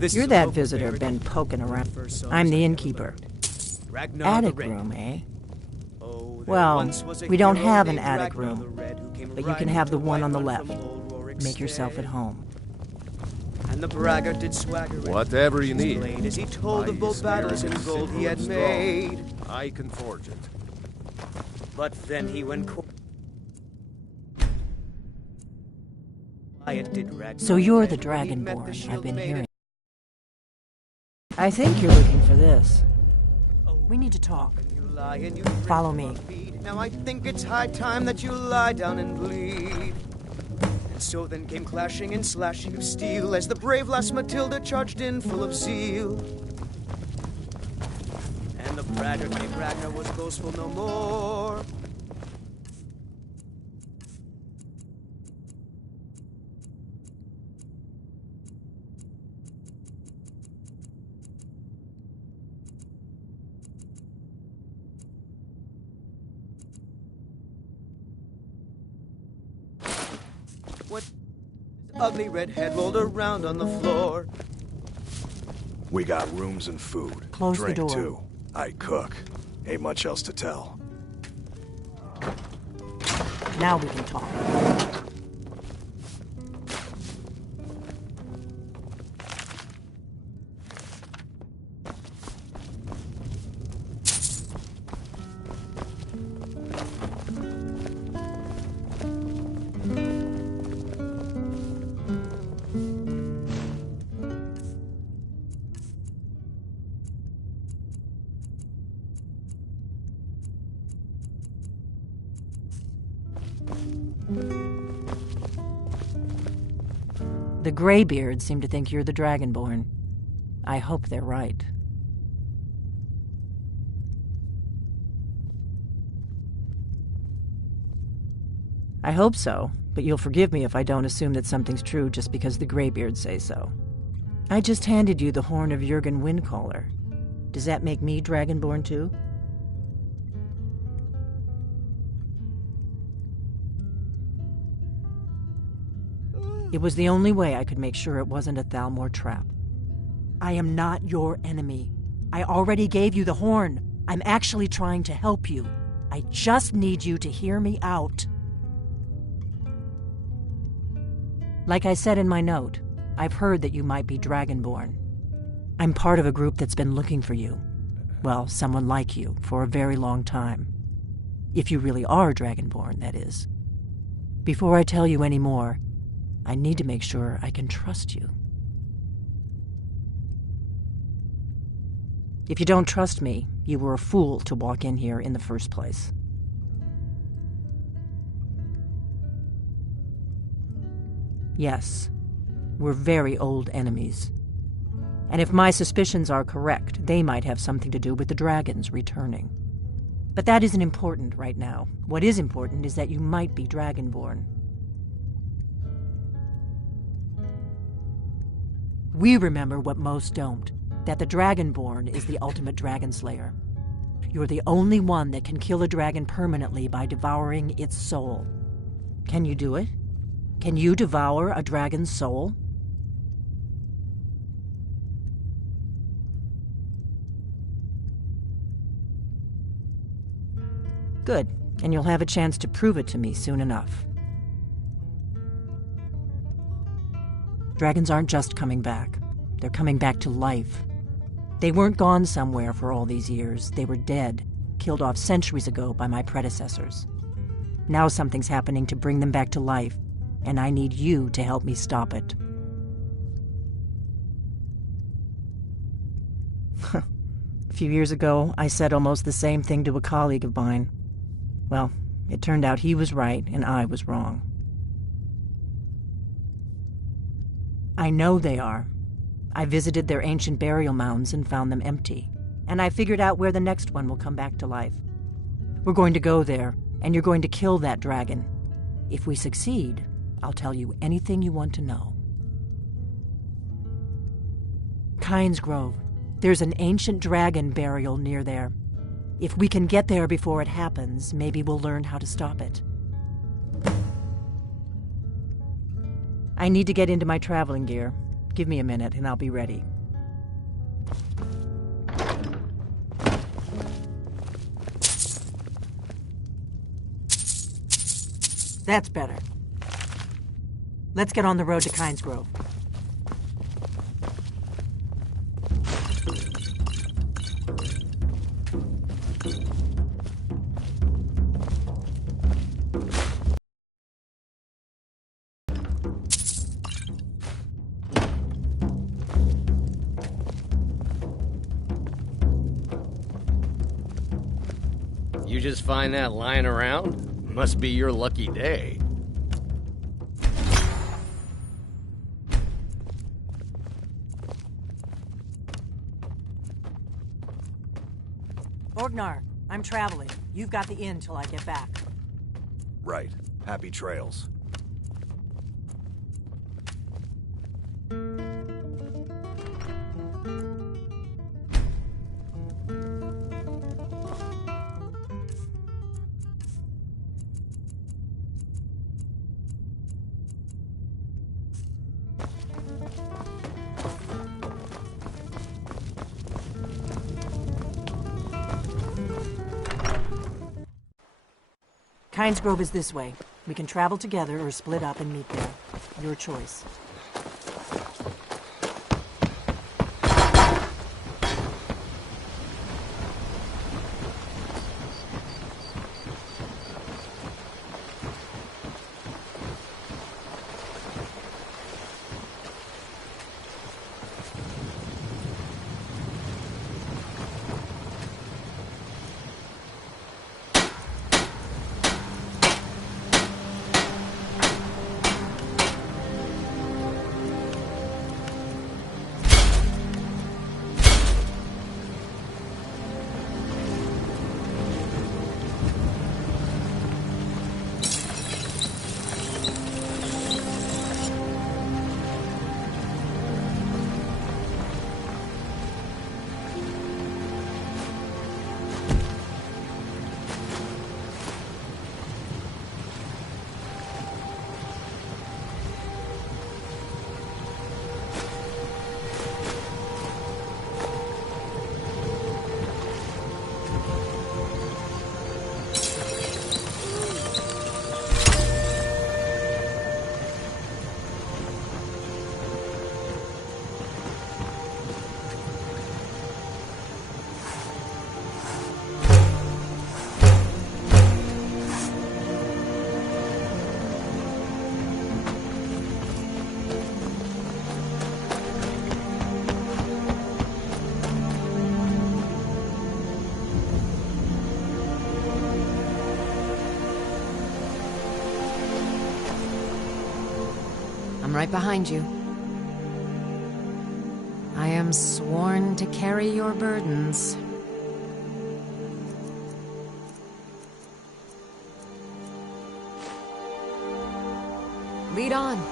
You're that visitor been poking around. I'm the innkeeper. Attic room, eh? Well, we don't have an attic room, but you can have the one on the left. Make yourself at home. And the braggart did swagger. Whatever you need. As he told of both battles in gold he had made. I can forge it. But then he went quiet. So you're the Dragonborn I've been hearing. I think you're looking for this. We need to talk. Follow me. Now I think it's high time that you lie down and bleed. And so then came clashing and slashing of steel as the brave lass Matilda charged in full of zeal. And the braggart named Ragnar was boastful no more. What ugly red head rolled around on the floor. We got rooms and food. Close Drink the door. too. I cook. Ain't much else to tell. Now we can talk. The Greybeards seem to think you're the Dragonborn. I hope they're right. I hope so, but you'll forgive me if I don't assume that something's true just because the Greybeards say so. I just handed you the horn of Jurgen Windcaller. Does that make me Dragonborn too? It was the only way I could make sure it wasn't a Thalmor trap. I am not your enemy. I already gave you the horn. I'm actually trying to help you. I just need you to hear me out. Like I said in my note, I've heard that you might be Dragonborn. I'm part of a group that's been looking for you. Well, someone like you, for a very long time. If you really are Dragonborn, that is. Before I tell you any more, I need to make sure I can trust you. If you don't trust me, you were a fool to walk in here in the first place. Yes, we're very old enemies. And if my suspicions are correct, they might have something to do with the dragons returning. But that isn't important right now. What is important is that you might be Dragonborn. We remember what most don't, that the Dragonborn is the ultimate dragon slayer. You're the only one that can kill a dragon permanently by devouring its soul. Can you do it? Can you devour a dragon's soul? Good, and you'll have a chance to prove it to me soon enough. Dragons aren't just coming back. They're coming back to life. They weren't gone somewhere for all these years. They were dead, killed off centuries ago by my predecessors. Now something's happening to bring them back to life, and I need you to help me stop it. A few years ago, I said almost the same thing to a colleague of mine. Well, it turned out he was right and I was wrong. I know they are. I visited their ancient burial mounds and found them empty. And I figured out where the next one will come back to life. We're going to go there, and you're going to kill that dragon. If we succeed, I'll tell you anything you want to know. Kynes Grove. There's an ancient dragon burial near there. If we can get there before it happens, maybe we'll learn how to stop it. I need to get into my traveling gear. Give me a minute and I'll be ready. That's better. Let's get on the road to Kynes Grove. You just find that lying around? Must be your lucky day. Orgnar, I'm traveling. You've got the inn till I get back. Right. Happy trails. Kynes Grove is this way. We can travel together or split up and meet there. Your choice. I'm right behind you. I am sworn to carry your burdens. Lead on.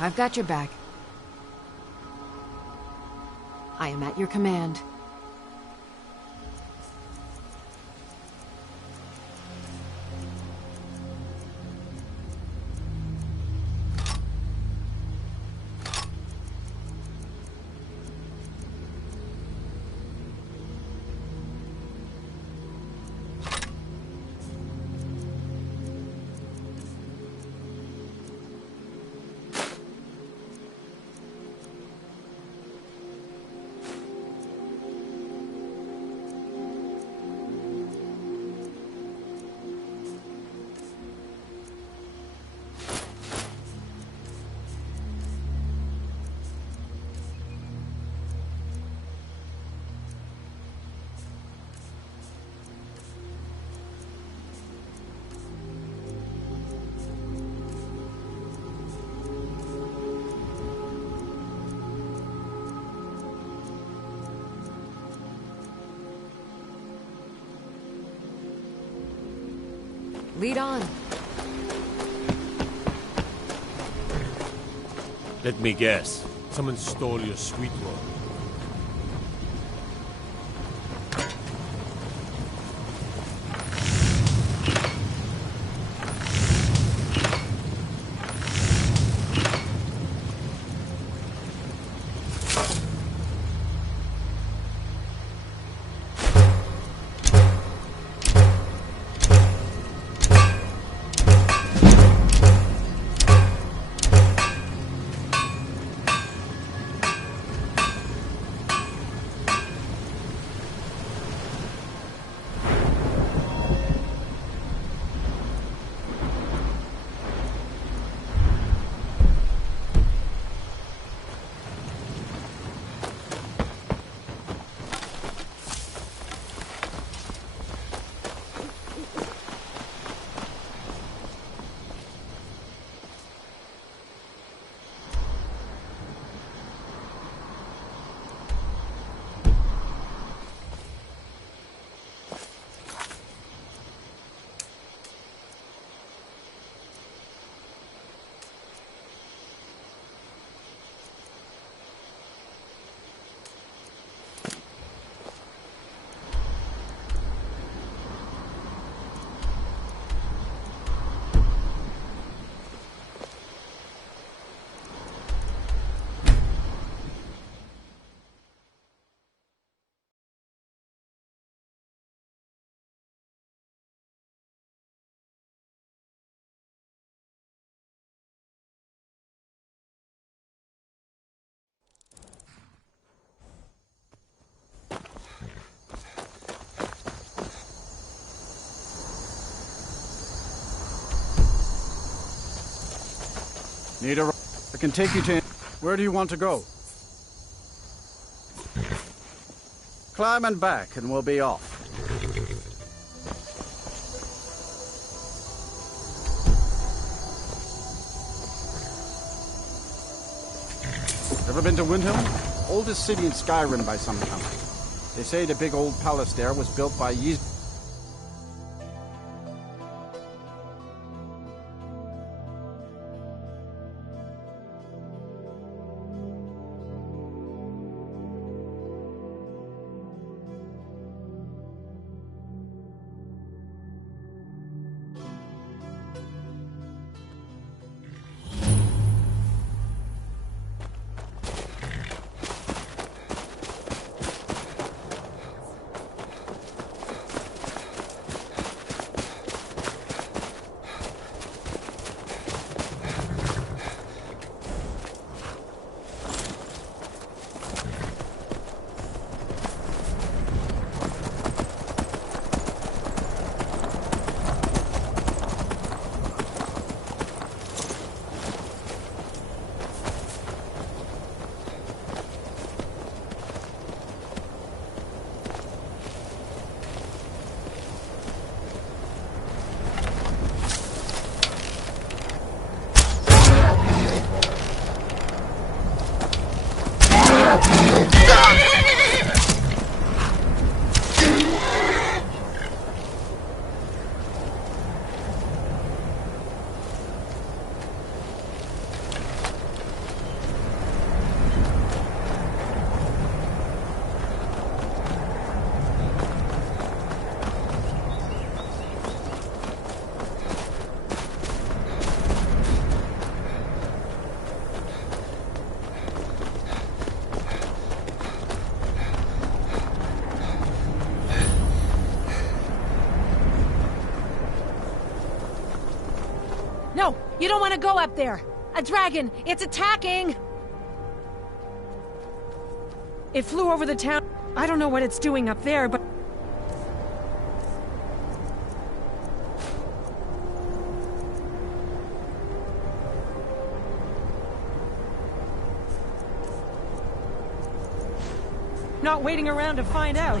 I've got your back. I am at your command. Lead on. Let me guess. Someone stole your sweet one. Need a... I can take you to... Where do you want to go? Climb and back, and we'll be off. Ever been to Windhelm? Oldest city in Skyrim by some count. They say the big old palace there was built by You don't want to go up there! A dragon! It's attacking! It flew over the town. I don't know what it's doing up there, but... Not waiting around to find out.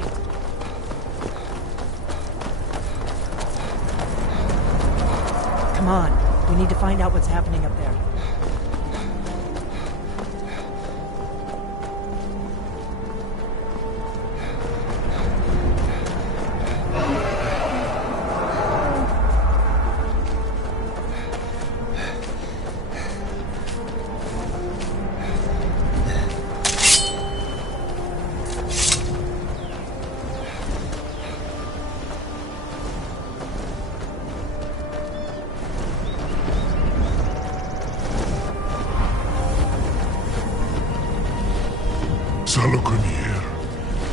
Come on. We need to find out what's happening up there. Salokunir,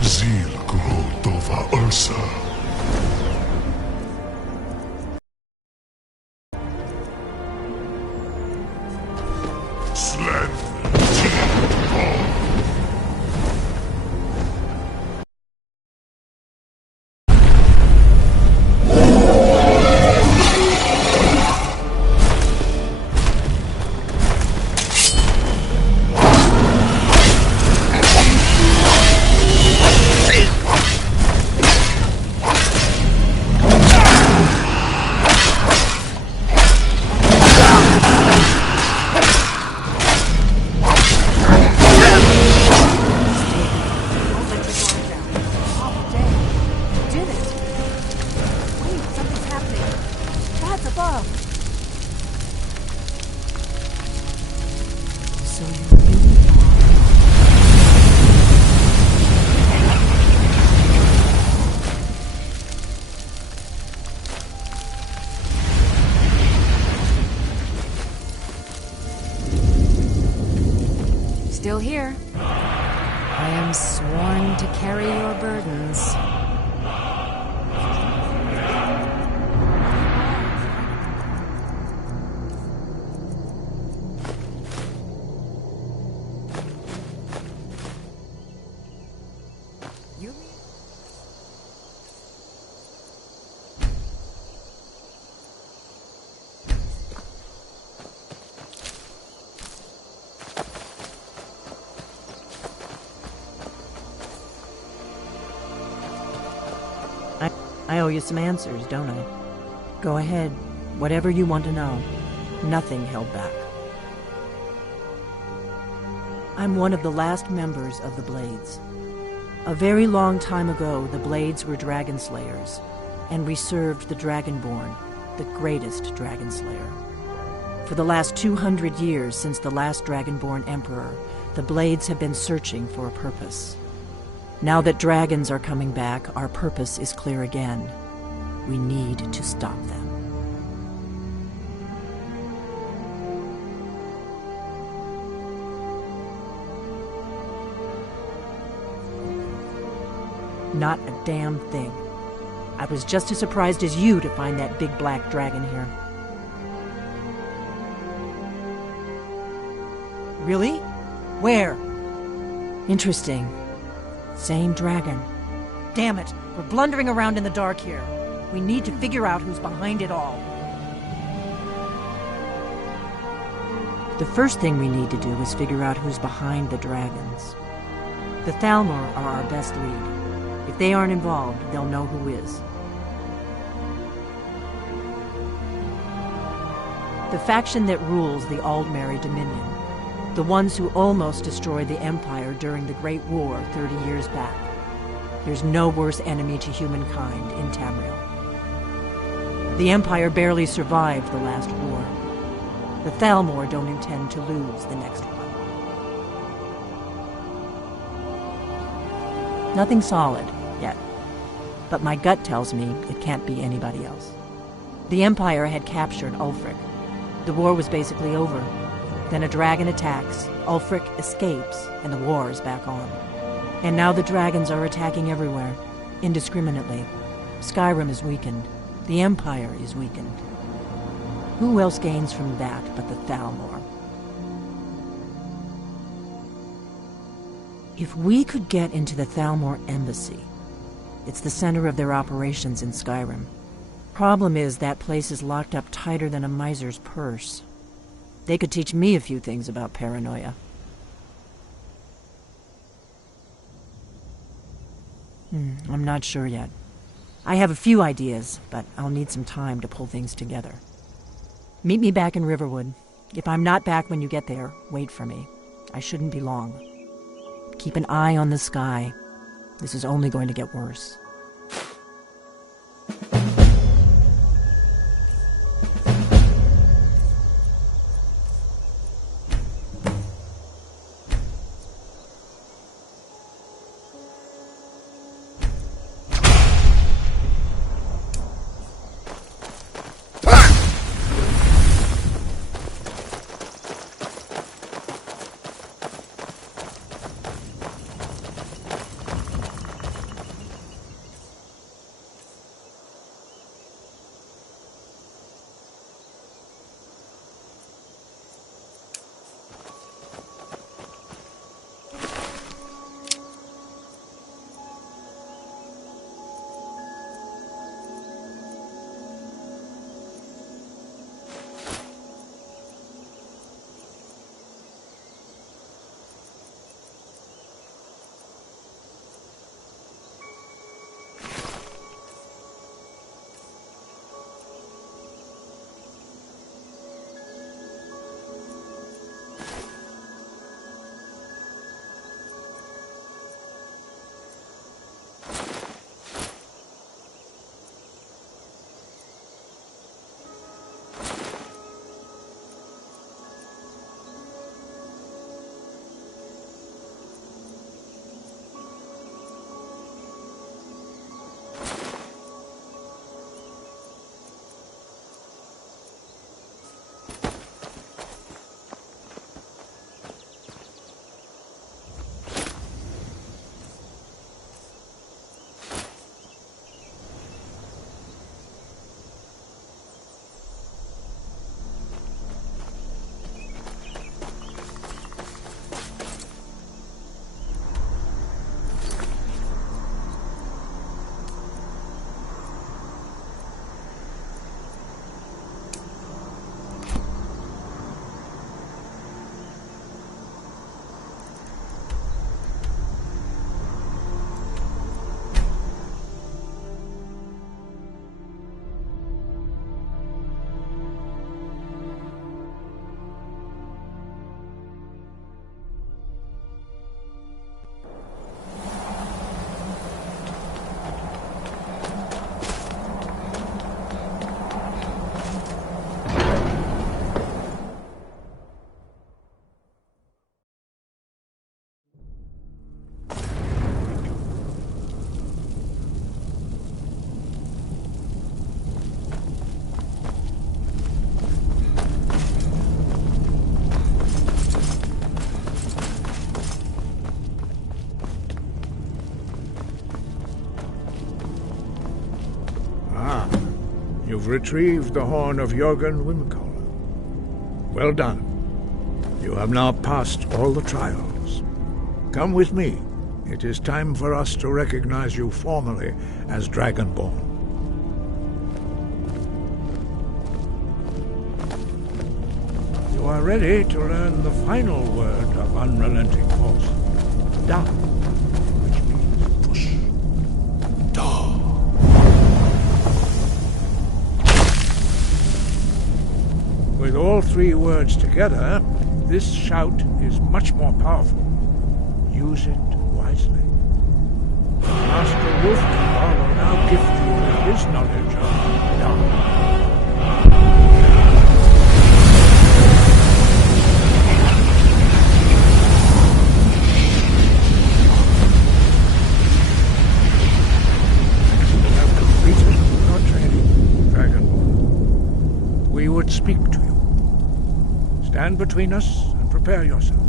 Zil Grotova Ursa. Slen T-Ball. Still here. I am sworn to carry your burdens. I owe you some answers, don't I? Go ahead. Whatever you want to know. Nothing held back. I'm one of the last members of the Blades. A very long time ago, the Blades were dragon slayers, and we served the Dragonborn, the greatest dragon slayer. For the last 200 years since the last Dragonborn Emperor, the Blades have been searching for a purpose. Now that dragons are coming back, our purpose is clear again. We need to stop them. Not a damn thing. I was just as surprised as you to find that big black dragon here. Really? Where? Interesting. Same dragon. Damn it, we're blundering around in the dark here. We need to figure out who's behind it all. The first thing we need to do is figure out who's behind the dragons. The Thalmor are our best lead. If they aren't involved, they'll know who is. The faction that rules the Aldmeri Dominion. The ones who almost destroyed the Empire during the Great War 30 years back. There's no worse enemy to humankind in Tamriel. The Empire barely survived the last war. The Thalmor don't intend to lose the next one. Nothing solid, yet. But my gut tells me it can't be anybody else. The Empire had captured Ulfric. The war was basically over. Then a dragon attacks, Ulfric escapes, and the war is back on. And now the dragons are attacking everywhere, indiscriminately. Skyrim is weakened. The Empire is weakened. Who else gains from that but the Thalmor? If we could get into the Thalmor embassy, it's the center of their operations in Skyrim. Problem is, that place is locked up tighter than a miser's purse. They could teach me a few things about paranoia. I'm not sure yet. I have a few ideas, but I'll need some time to pull things together. Meet me back in Riverwood. If I'm not back when you get there, wait for me. I shouldn't be long. Keep an eye on the sky. This is only going to get worse. You've retrieved the horn of Jörgen Wimkoller. Well done. You have now passed all the trials. Come with me. It is time for us to recognize you formally as Dragonborn. You are ready to learn the final word of unrelenting force. Da. Which means push. Da. With all three words together, this shout is much more powerful. Use it wisely. Master Wolfkeeper will now gift you with his knowledge of Da. We would speak to you. Stand between us and prepare yourself.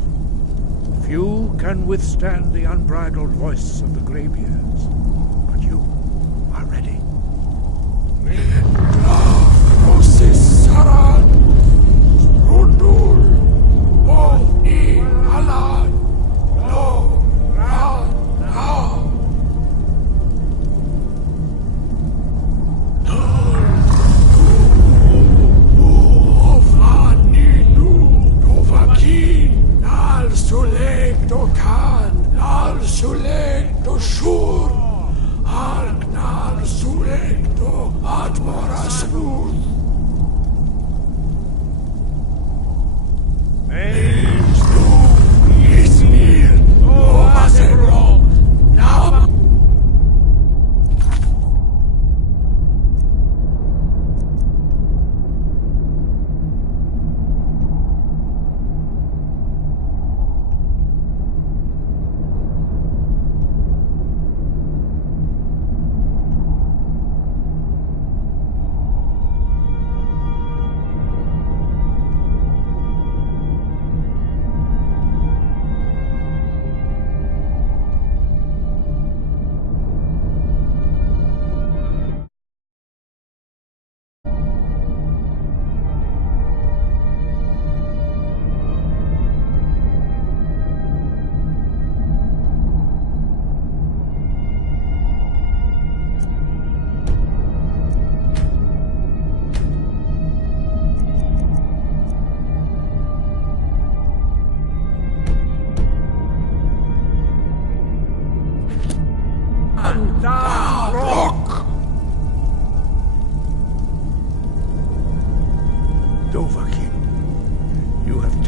Few can withstand the unbridled voice of the Greybeards, but you are ready.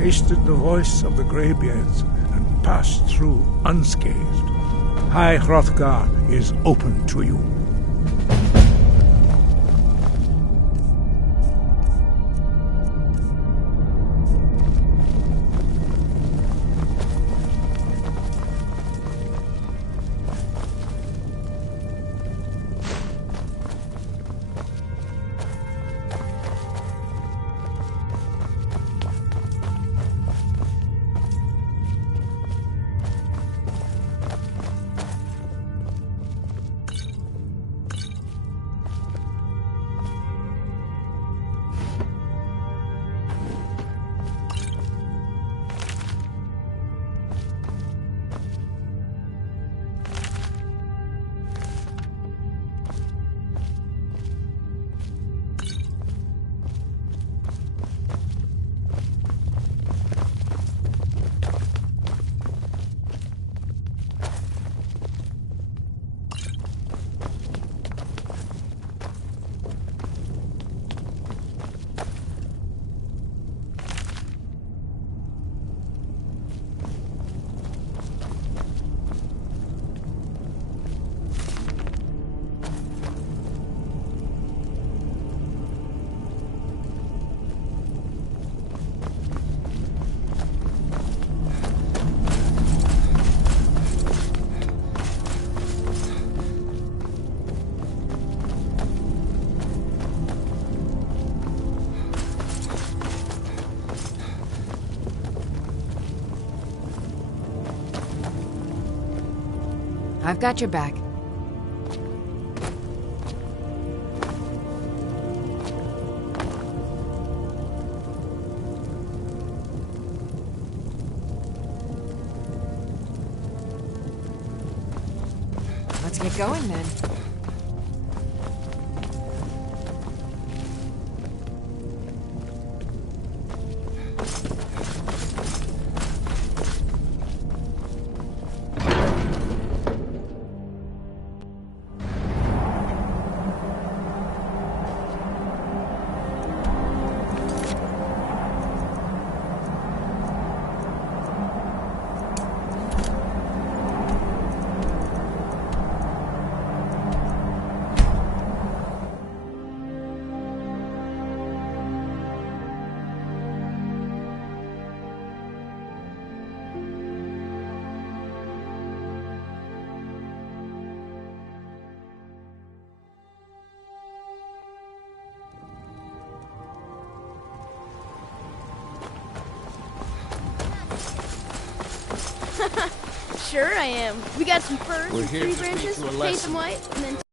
tasted the voice of the Greybeards and passed through unscathed. High Hrothgar is open to you. I've got your back. Let's get going then. Sure I am. We got some furs We're and here tree to teach branches, you a paint lesson. them white, and then